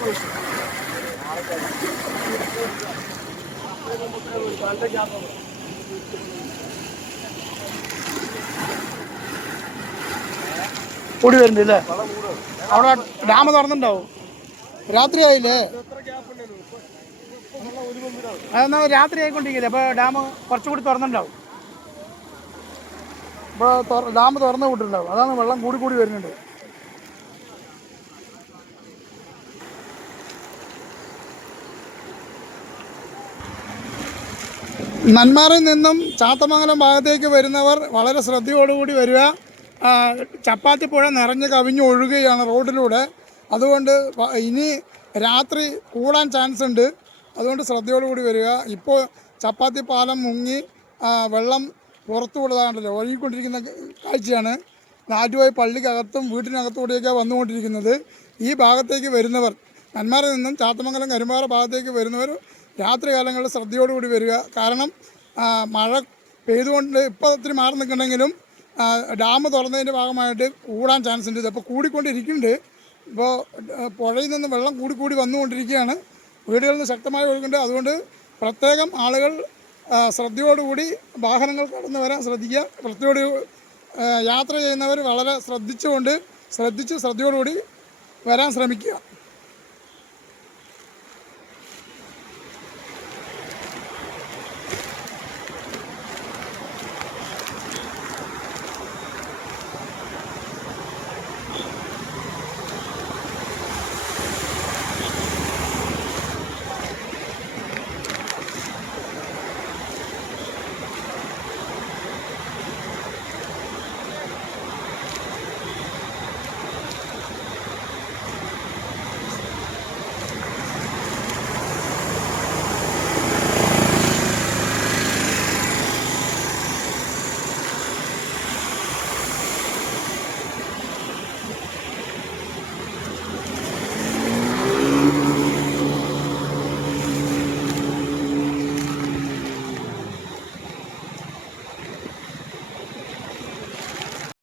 കൂടി വരുന്നുണ്ട് അല്ലേ? അവിടെ ഡാം തുറന്നിട്ടുണ്ടാവും. രാത്രി ആയില്ലേ? അതെന്നാൽ രാത്രി ആയിക്കൊണ്ടിരിക്കില്ലേ? അപ്പോൾ ഡാം കുറച്ചുകൂടി തുറന്നിട്ടുണ്ടാവും. ഇപ്പോൾ ഡാം തുറന്ന് വിട്ടിട്ടുണ്ടാവും. അതാണ് വെള്ളം കൂടി കൂടി വരുന്നുണ്ട്. നെന്മാറയിൽ നിന്നും ചാത്തമംഗലം ഭാഗത്തേക്ക് വരുന്നവർ വളരെ ശ്രദ്ധയോടുകൂടി വരിക. ചപ്പാത്തിപ്പുഴ നിറഞ്ഞ് കവിഞ്ഞ് ഒഴുകുകയാണ് റോഡിലൂടെ. അതുകൊണ്ട് ഇനി രാത്രി കൂടാൻ ചാൻസ് ഉണ്ട്. അതുകൊണ്ട് ശ്രദ്ധയോടുകൂടി വരിക. ഇപ്പോൾ ചപ്പാത്തി പാലം മുങ്ങി വെള്ളം പുറത്തു വിടുകയാണല്ലോ, ഒഴുകിക്കൊണ്ടിരിക്കുന്ന കാഴ്ചയാണ്. നാറ്റുവായി പള്ളിക്കകത്തും വീട്ടിനകത്തൂടെയൊക്കെ വന്നുകൊണ്ടിരിക്കുന്നത്. ഈ ഭാഗത്തേക്ക് വരുന്നവർ, നെന്മാറയിൽ നിന്നും ചാത്തമംഗലം കരുമ്പാറ ഭാഗത്തേക്ക് വരുന്നവർ രാത്രി കാലങ്ങളിൽ ശ്രദ്ധയോടുകൂടി വരിക. കാരണം മഴ പെയ്തുകൊണ്ട് ഇപ്പോൾ ഒത്തിരി മാറി നിൽക്കണമെങ്കിലും ഡാം തുറന്നതിൻ്റെ ഭാഗമായിട്ട് കൂടാൻ ചാൻസ് ഉണ്ട്. ഇതിപ്പോൾ കൂടിക്കൊണ്ടിരിക്കുന്നുണ്ട്. ഇപ്പോൾ പുഴയിൽ നിന്ന് വെള്ളം കൂടി വന്നുകൊണ്ടിരിക്കുകയാണ്. വീടുകളിൽ നിന്ന് ശക്തമായി ഒഴുകുന്നുണ്ട്. അതുകൊണ്ട് പ്രത്യേകം ആളുകൾ ശ്രദ്ധയോടുകൂടി വാഹനങ്ങൾ കടന്നു വരാൻ ശ്രദ്ധിക്കുക. പ്രത്യേക യാത്ര ചെയ്യുന്നവർ വളരെ ശ്രദ്ധിച്ച് ശ്രദ്ധയോടുകൂടി വരാൻ ശ്രമിക്കുക.